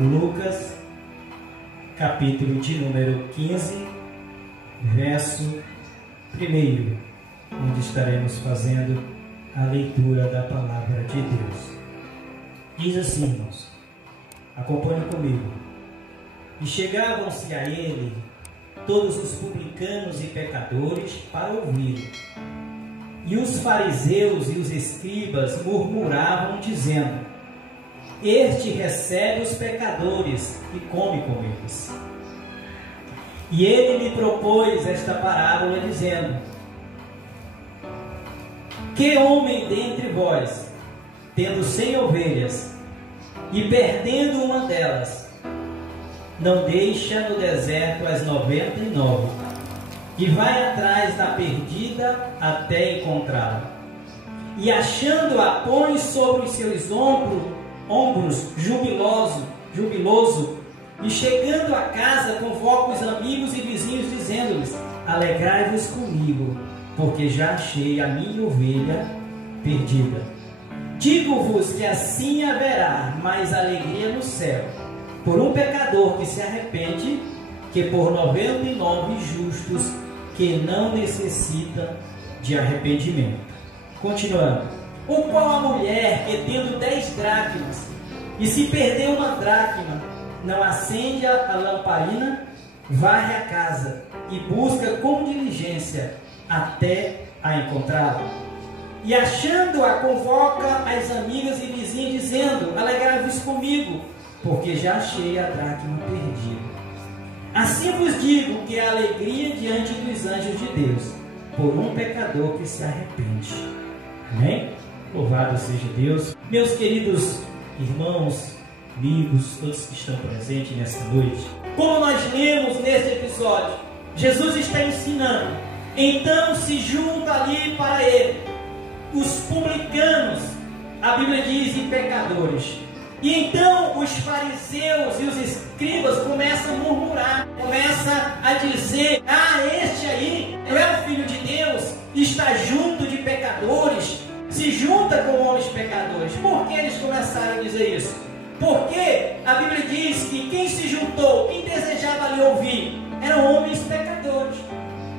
Lucas, capítulo de número 15, verso 1, onde estaremos fazendo a leitura da palavra de Deus. Diz assim, irmãos, acompanhe comigo. E chegavam-se a ele todos os publicanos e pecadores para ouvir. E os fariseus e os escribas murmuravam, dizendo: Este recebe os pecadores e come com eles. E ele lhe propôs esta parábola, dizendo: Que homem dentre vós, tendo 100 ovelhas, e perdendo uma delas, não deixa no deserto as 99, e vai atrás da perdida até encontrá-la? E achando-a, põe sobre os seus ombros jubiloso, e chegando a casa, convoca os amigos e vizinhos, dizendo-lhes: Alegrai-vos comigo, porque já achei a minha ovelha perdida. Digo-vos que assim haverá mais alegria no céu por um pecador que se arrepende, que por 99 justos que não necessitam de arrependimento. Continuando. Ou qual a mulher que, tendo 10 dracmas, e se perder uma dracma, não acende a lamparina, varre a casa e busca com diligência até a encontrá-la? E achando-a, convoca as amigas e vizinhos, dizendo: Alegrai-vos comigo, porque já achei a dracma perdida. Assim vos digo que há alegria diante dos anjos de Deus por um pecador que se arrepende. Amém? Louvado seja Deus. Meus queridos irmãos, amigos, todos que estão presentes nessa noite, como nós lemos nesse episódio, Jesus está ensinando. Então se junta ali para ele os publicanos, a Bíblia diz, e pecadores. E então os fariseus e os escribas começam a murmurar, começam a dizer: este aí não é o Filho de Deus, está junto de pecadores, se junta com homens pecadores. Por que eles começaram a dizer isso? Porque a Bíblia diz que quem se juntou, quem desejava ali ouvir, eram homens pecadores,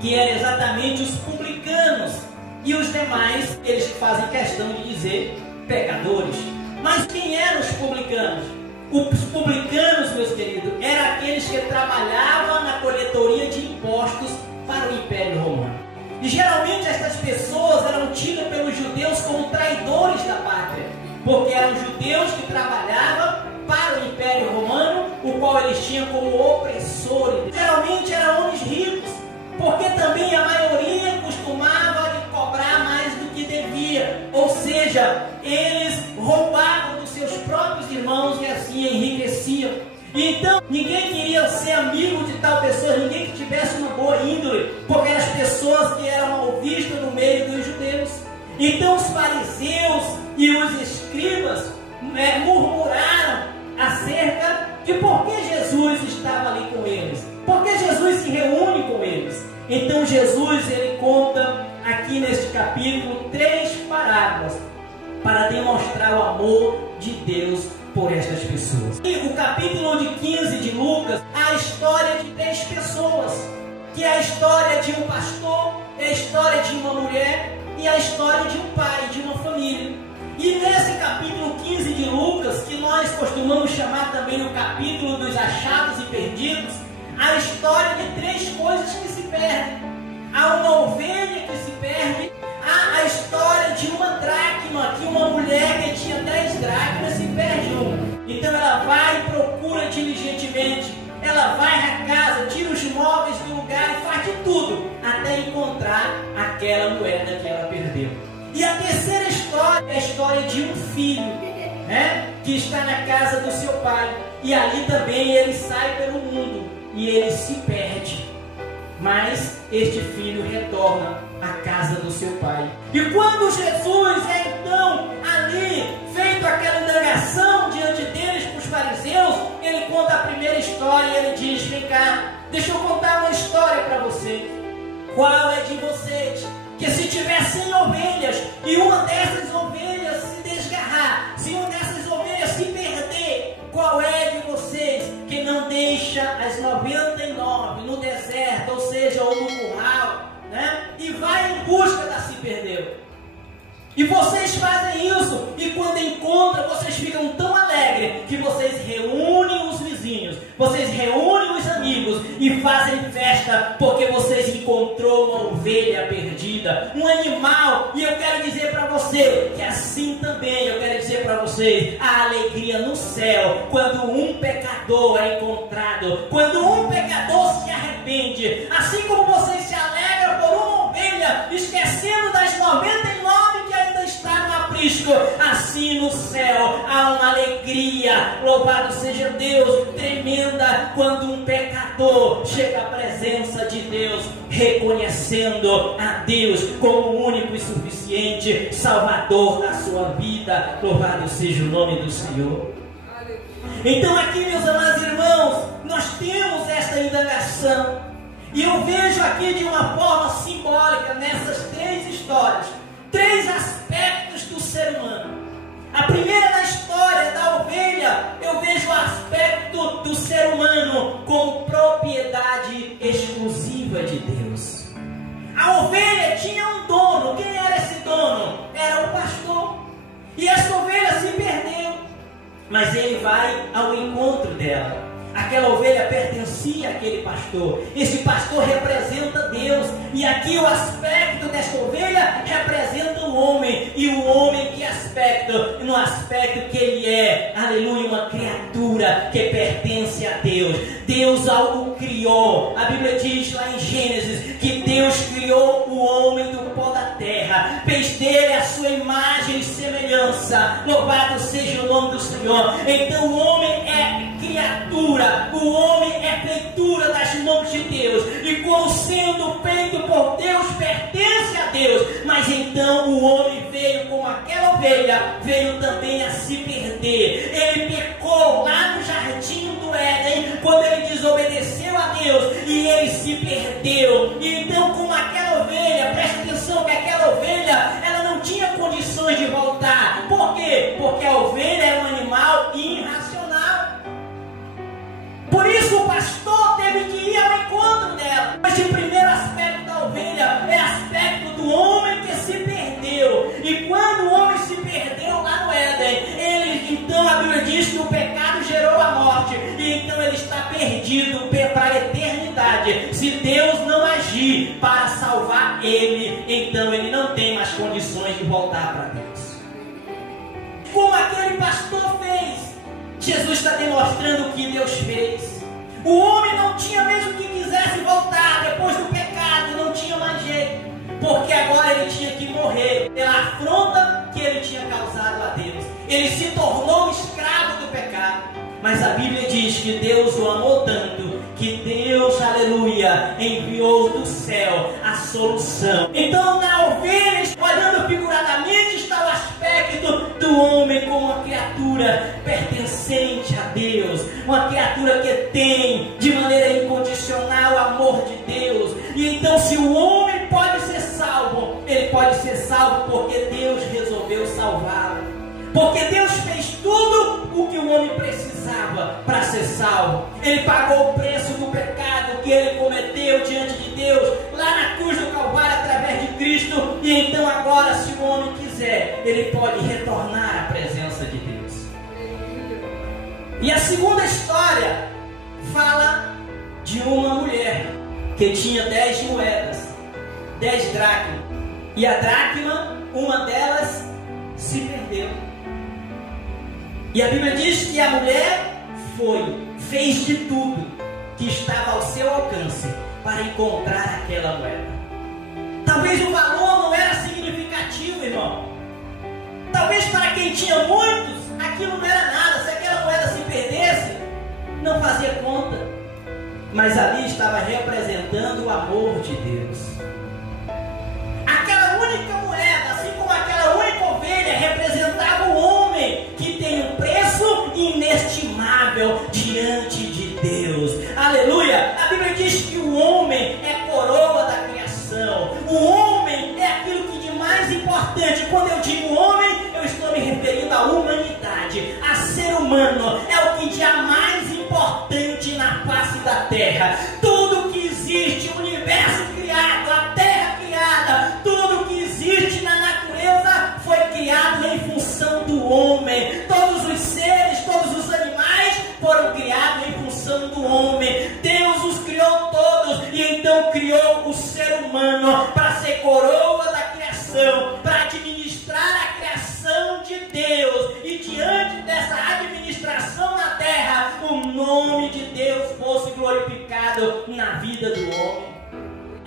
que eram exatamente os publicanos, e os demais, eles fazem questão de dizer pecadores. Mas quem eram os publicanos? Os publicanos, meus queridos, eram aqueles que trabalhavam na coletoria de impostos para o Império Romano. E geralmente estas pessoas eram tidas pelos judeus como traidores da pátria, porque eram judeus que trabalhavam para o Império Romano, o qual eles tinham como opressores. Geralmente eram homens ricos, porque também a maioria costumava cobrar mais do que devia, ou seja, eles roubavam dos seus próprios irmãos e assim enriqueciam. Então ninguém queria ser amigo de tal pessoa, ninguém que tivesse uma boa índole, porque eram as pessoas que eram mal vistas no meio dos judeus. Então os fariseus e os escribas murmuraram acerca de por que Jesus estava ali com eles, por que Jesus se reúne com eles. Então Jesus, ele conta aqui neste capítulo 3 parábolas para demonstrar o amor de Deus por estas pessoas. E o capítulo de 15 de Lucas, a história de 3 pessoas, que é a história de um pastor, é a história de uma mulher e a história de um pai, de uma família. E nesse capítulo 15 de Lucas, que nós costumamos chamar também o capítulo dos achados e perdidos, a história de 3 coisas que se perdem. Há uma ovelha que se perde, há a história de uma dracma, que uma mulher que tinha 10 dracmas se perde uma. Então ela vai e procura diligentemente, ela vai à casa, tira os móveis do lugar e faz de tudo até encontrar aquela moeda que ela perdeu. E a terceira história é a história de um filho, que está na casa do seu pai, e ali também ele sai pelo mundo e ele se perde. Mas este filho retorna à casa do seu pai. E quando Jesus é então ali, feito aquela indagação diante deles para os fariseus, ele conta a primeira história e ele diz: Vem cá, deixa eu contar uma história para você. Qual é de vocês que, se tiver 100 ovelhas e uma dessas ovelhas se desgarrar, se uma dessas ovelhas se perder, qual é de vocês deixa as 99 no deserto, ou seja, ou no curral, né? E vai em busca da se perdeu. E vocês fazem isso, e quando encontram, vocês ficam tão alegres que vocês reúnem os vizinhos, vocês reúnem os amigos e fazem festa porque vocês encontrou uma ovelha perdida, um animal. E eu quero dizer para você que assim também eu quero dizer para vocês a alegria no céu quando um pecador é encontrado, quando um pecador se arrepende, assim como vocês se alegram por uma ovelha, esquecendo das 99 que ainda está no aprisco, assim no céu há uma alegria, louvado seja Deus, tremenda, quando um pecador chega à presença de Deus, reconhecendo a Deus como o único e suficiente Salvador da sua vida. Louvado seja o nome do Senhor. Então aqui, meus amados irmãos, nós temos esta indagação, e eu vejo aqui de uma forma simbólica nessas três histórias, três aspectos do ser humano. A primeira, na história da ovelha, eu vejo o aspecto do ser humano como propriedade exclusiva de Deus. A ovelha tinha um dono. Quem era esse dono? Era o pastor. E essa ovelha se perdeu, mas ele vai ao encontro dela. Aquela ovelha pertencia àquele pastor. Esse pastor representa Deus. E aqui o aspecto desta ovelha representa o homem. E o homem, que aspecto? No aspecto que ele é, aleluia, uma criatura que pertence a Deus. Deus algo criou. A Bíblia diz lá em Gênesis que Deus criou o homem do pó da terra, fez dele a sua imagem e semelhança. Louvado seja o nome do Senhor. Então o homem é criatura, o homem é feitura das mãos de Deus, e como sendo feito por Deus, pertence a Deus. Mas então o homem veio, como aquela ovelha, veio também a se perder. Ele pecou lá no jardim do Éden, quando ele desobedeceu a Deus, e ele se perdeu. E então, como aquela ovelha, preste atenção que aquela ovelha, ela não tinha condições de voltar. Por quê? Porque a ovelha é um animal irracional. Por isso o pastor teve que ir ao encontro dela. Esse primeiro aspecto da ovelha é aspecto do homem que se perdeu. E quando o homem se perdeu lá no Éden, então a Bíblia diz que o pecado gerou a morte. E então ele está perdido para a eternidade. Se Deus não agir para salvar ele, então ele não tem mais condições de voltar para Deus. Como aquele pastor fez, Jesus está demonstrando o que Deus fez. O homem não tinha, mesmo que quisesse voltar depois do pecado, não tinha mais jeito, porque agora ele tinha que morrer pela afronta que ele tinha causado a Deus. Ele se tornou escravo do pecado. Mas a Bíblia diz que Deus o amou tanto, que Deus, aleluia, enviou do céu a solução. Então na ovelha, olhando figuradamente, está o aspecto do homem como uma criatura pertencente a Deus, uma criatura que tem de maneira incondicional o amor de Deus. E então, se o homem pode ser salvo, ele pode ser salvo porque Deus resolveu salvá-lo. Porque Deus fez tudo o que o homem precisava para ser salvo. Ele pagou o preço do pecado que ele cometeu diante de Deus, lá na cruz do Calvário, através de Cristo. E então agora, se o homem quiser, ele pode retornar à presença de Deus. E a segunda história fala de uma mulher que tinha 10 moedas, 10 dracmas. E a dracma, uma delas, se perdeu. E a Bíblia diz que a mulher fez de tudo que estava ao seu alcance para encontrar aquela moeda. Talvez o valor não era significativo, irmão. Talvez para quem tinha muitos, aquilo não era nada. Se aquela moeda se perdesse, não fazia conta. Mas ali estava representando o amor de Deus. Aquela única moeda, assim como aquela única ovelha, representava o homem que tem um preço inestimável diante de Deus. Aleluia! A Bíblia diz que o homem é coroa da criação. O homem é aquilo que de mais importante. Quando eu digo homem, eu estou me referindo à humanidade, a ser humano. É o que de mais importante na face da terra. Tudo que existe, o universo criado, a terra criada, tudo que existe na natureza foi criado em função do homem. Todos os seres, todos os animais foram criados em função do homem. Deus os criou todos e então criou o ser humano para ser coroa da criação, para administrar a criação de Deus, e diante dessa administração na terra, o nome de Deus fosse glorificado na vida do homem.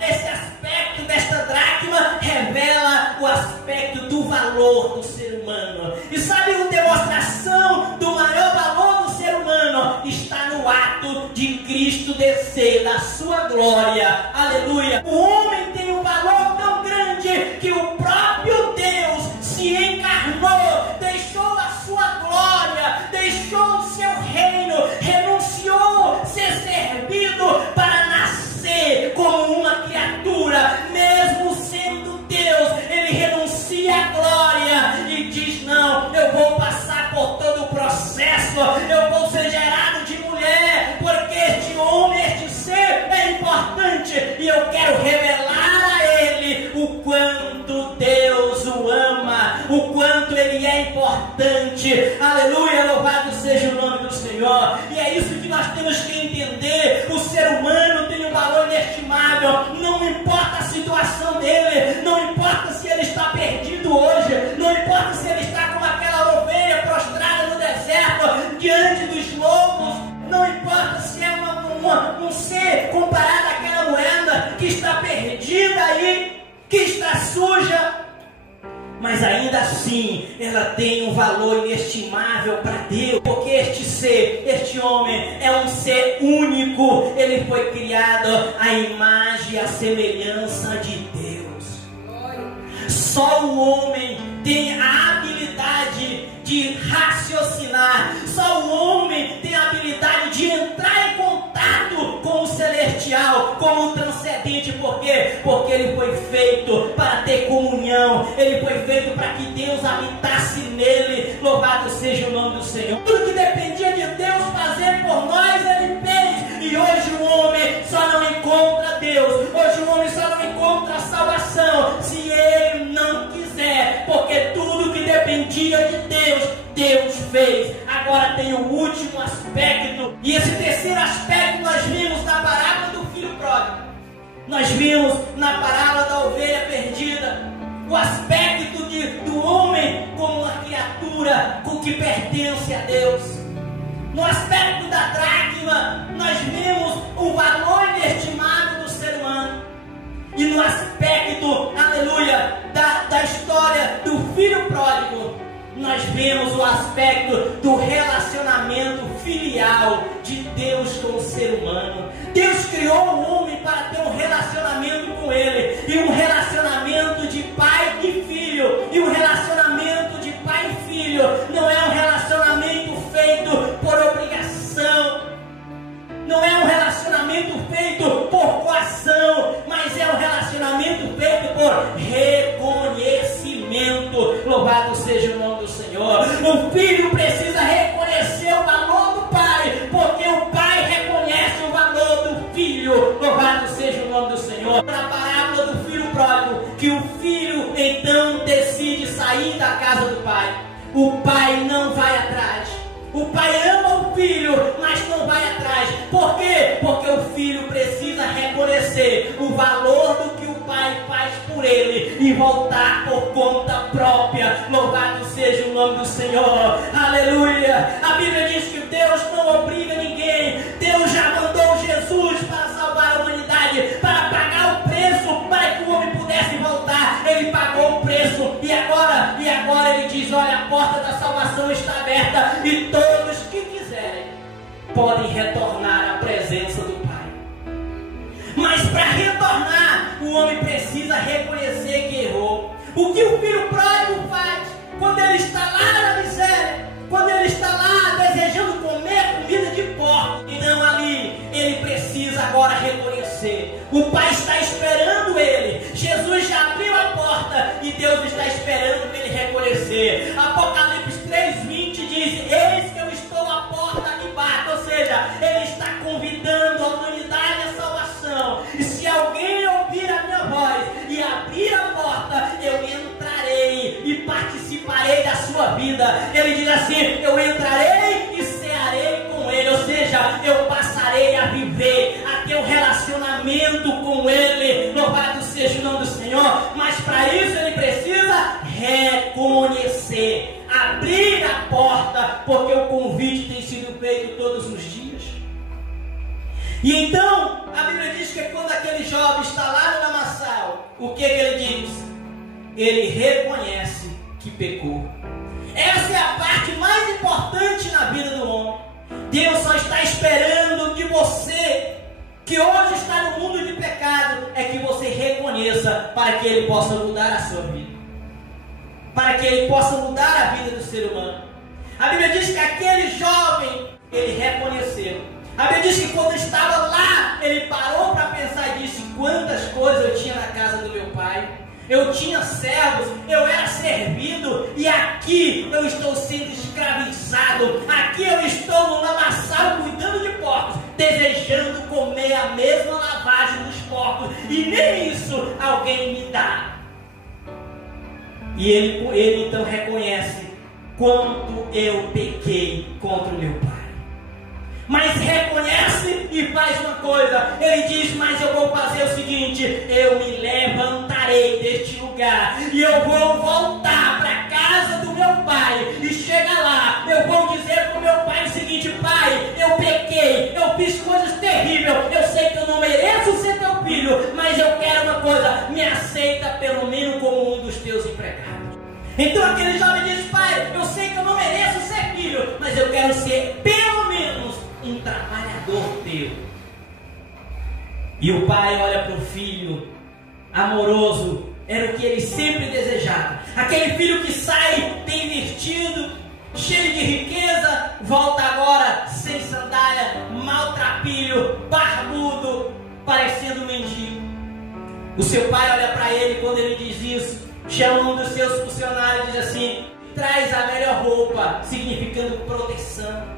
Esse aspecto desta dracma revela o aspecto do valor do ser humano. E sabe, a demonstração do maior valor do ser humano está no ato de Cristo descer da sua glória. Aleluia! O homem tem um valor tão grande que o próprio Deus se encarnou, deixou a sua glória, deixou o seu reino, renunciou a ser servido para nascer como uma criatura. Mesmo sendo Deus, ele renuncia à glória e diz: não, eu vou passar por todo o processo, eu vou ser gerado de mulher, porque este homem, este ser é importante, e eu quero revelar a ele o quanto Deus o ama, o quanto ele é importante. Aleluia, louvado seja o nome do Senhor. E é isso que nós temos que entender. O ser humano tem um valor inestimável. Não importa a situação dele, não importa se ele está perdido hoje, não importa se ele está como aquela ovelha prostrada no deserto diante dos lobos, não importa se é um ser comparado àquela moeda que está perdida aí, que está suja, mas ainda assim ela tem um valor inestimável para Deus, porque este ser, este homem é um ser único. Ele foi criado à imagem e à semelhança de Deus. Só o homem tem a habilidade de raciocinar, só o homem tem a habilidade de entrar em contato com o celestial, com o transcendente. Por quê? Porque ele foi feito para ter comunhão, ele foi feito para que Deus habitasse nele. Louvado seja o nome do Senhor. Tudo que dependia de Deus fazer por nós, ele fez. E hoje o homem só não encontra Deus, hoje o homem só não encontra a salvação se ele não quiser, porque tudo que dependia de Deus, Deus fez. Agora tem o último aspecto, e esse terceiro aspecto nós vimos na parábola do filho pródigo, nós vimos na parábola da ovelha perdida, o aspecto do homem como uma criatura com que pertence a Deus. No aspecto da dracma, nós vimos o valor inestimável do ser humano. E no aspecto, aleluia, da história do filho pródigo, nós vemos o aspecto do relacionamento filial de Deus com o ser humano. Deus criou o homem para ter um relacionamento com ele, e um relacionamento de pai e filho. E um relacionamento de pai e filho não é um relacionamento feito por obrigação, não é um relacionamento feito por coação, mas é um relacionamento feito por reconhecimento. Louvado seja o nome do Senhor. O filho precisa reconhecer o valor do pai, porque o pai reconhece o valor do filho. Louvado seja o nome do Senhor. Na parábola do filho pródigo, que o filho então decide sair da casa do pai, o pai não vai atrás. O pai ama o filho, mas não vai atrás. Por quê? Porque o filho precisa reconhecer o valor do que o pai faz por ele e voltar por conta própria. Louvado seja o nome do Senhor. Aleluia. A Bíblia diz que Deus não obriga ninguém. Deus já mandou Jesus para salvar a humanidade, para pagar o preço para que o homem pudesse voltar. Ele pagou o preço e agora ele diz: olha, a porta da salvação está aberta e todos que quiserem podem retornar à presença do Pai. Mas para retornar, o homem precisa reconhecer que errou. O que o filho pródigo faz quando ele está lá na miséria, quando ele está lá desejando comer comida de porco, e não ali, ele precisa agora reconhecer. O Pai está esperando ele. Jesus já abriu a porta e Deus está esperando ele reconhecer. Apocalipse 3:20 diz: eis que eu estou à porta e bato. Ou seja, ele está convidando vida. Ele diz assim: eu entrarei e cearei com ele, ou seja, eu passarei a viver, a ter um relacionamento com ele. Louvado seja o nome do Senhor. Mas para isso ele precisa reconhecer, abrir a porta, porque o convite tem sido feito todos os dias. E então a Bíblia diz que quando aquele jovem está lá no lamaçal, o que ele diz? Ele reconhece que pecou. Essa é a parte mais importante na vida do homem. Deus só está esperando de você, que hoje está no mundo de pecado, é que você reconheça, para que Ele possa mudar a sua vida, para que Ele possa mudar a vida do ser humano. A Bíblia diz que aquele jovem, ele reconheceu. A Bíblia diz que quando estava lá, ele parou para pensar e disse: quantas coisas eu tinha na casa do meu pai. Eu tinha servos, eu era servido, e aqui eu estou sendo escravizado. Aqui eu estou no lamaçal cuidando de porcos, desejando comer a mesma lavagem dos porcos, e nem isso alguém me dá. E ele então reconhece quanto eu pequei contra o meu pai. Mas reconhece e faz uma coisa. Ele diz: mas eu vou fazer o seguinte, eu me levantarei deste lugar e eu vou voltar para a casa do meu pai. E chega lá, eu vou dizer para o meu pai o seguinte: pai, eu pequei, eu fiz coisas terríveis, eu sei que eu não mereço ser teu filho, mas eu quero uma coisa, me aceita pelo menos como um dos teus empregados. Então aquele jovem diz: pai, eu sei que eu não mereço ser filho, mas eu quero ser pelo menos um trabalhador teu. E o pai olha para o filho, amoroso, era o que ele sempre desejava. Aquele filho que sai bem vestido, cheio de riqueza, volta agora sem sandália, maltrapilho, barbudo, parecendo um mendigo. O seu pai olha para ele quando ele diz isso, chama um dos seus funcionários e diz assim: traz a melhor roupa, significando proteção.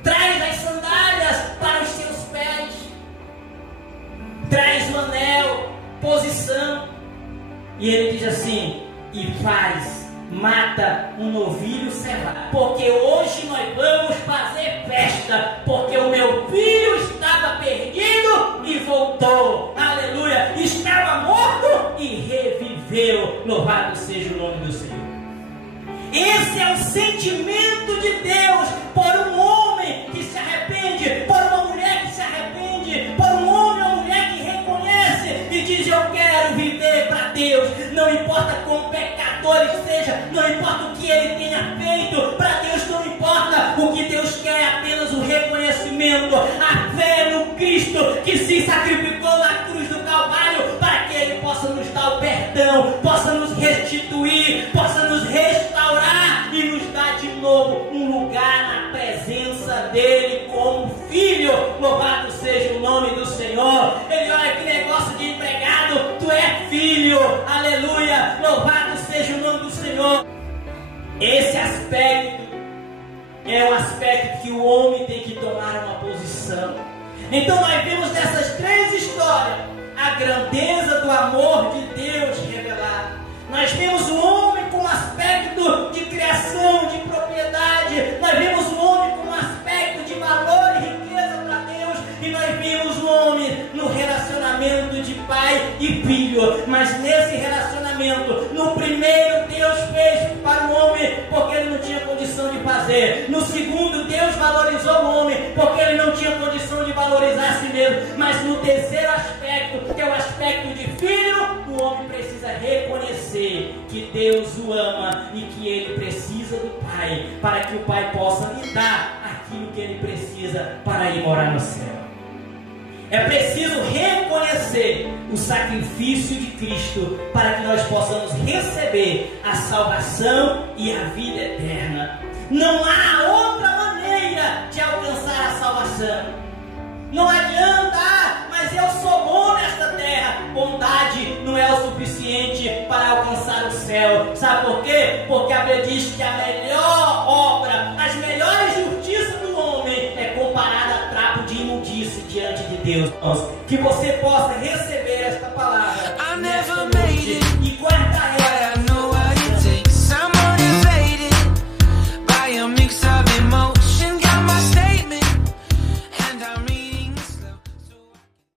Traz as sandálias para os seus pés. Traz o anel, posição. E ele diz assim: e mata um novilho cevado, porque hoje nós vamos fazer festa, porque o meu filho estava perdido e voltou. Aleluia! Estava morto e reviveu. Louvado seja o nome do Senhor. Esse é o sentimento de Deus por um homem que se arrepende, por uma mulher que se arrepende, por um homem ou uma mulher que reconhece e diz: eu quero viver para Deus, não importa quão pecador ele seja, não importa o que ele tenha feito, para Deus não importa. O que Deus quer é apenas o reconhecimento, a fé no Cristo que se sacrificou na cruz do Calvário, para que Ele possa nos dar o perdão, possa nos restituir, possa nos restaurar e nos dar de novo um lugar na presença dEle como filho. Louvado seja o nome do Senhor. Ele olha: que negócio de empregado, tu é filho. Aleluia, louvado seja o nome do Senhor. Esse aspecto é um aspecto que o homem tem que tomar uma posição. Então nós vimos nessas três histórias a grandeza do amor de Deus revelado. Nós vimos o homem com um aspecto de criação, de propriedade. Nós vimos o homem com um aspecto de valor e riqueza para Deus. E nós vimos o homem no relacionamento de pai e filho. Mas nesse relacionamento, no primeiro Deus fez para o homem porque ele não tinha condição de fazer. No segundo, Deus valorizou o homem porque ele não tinha condição de valorizar a si mesmo. Mas no terceiro aspecto, que é o aspecto de filho, o homem precisa reconhecer que Deus o ama e que ele precisa do pai, para que o pai possa lhe dar aquilo que ele precisa para ir morar no céu. É preciso reconhecer o sacrifício de Cristo para que nós possamos receber a salvação e a vida eterna. Não há outra maneira de alcançar a salvação. Não adianta: mas eu sou bom nesta terra. Bondade não é o suficiente para alcançar o céu. Sabe por quê? Porque a Bíblia diz que a melhor obra, as melhores justiças do homem é comparada a trapo de imundície diante de Deus. Que você possa receber esta palavra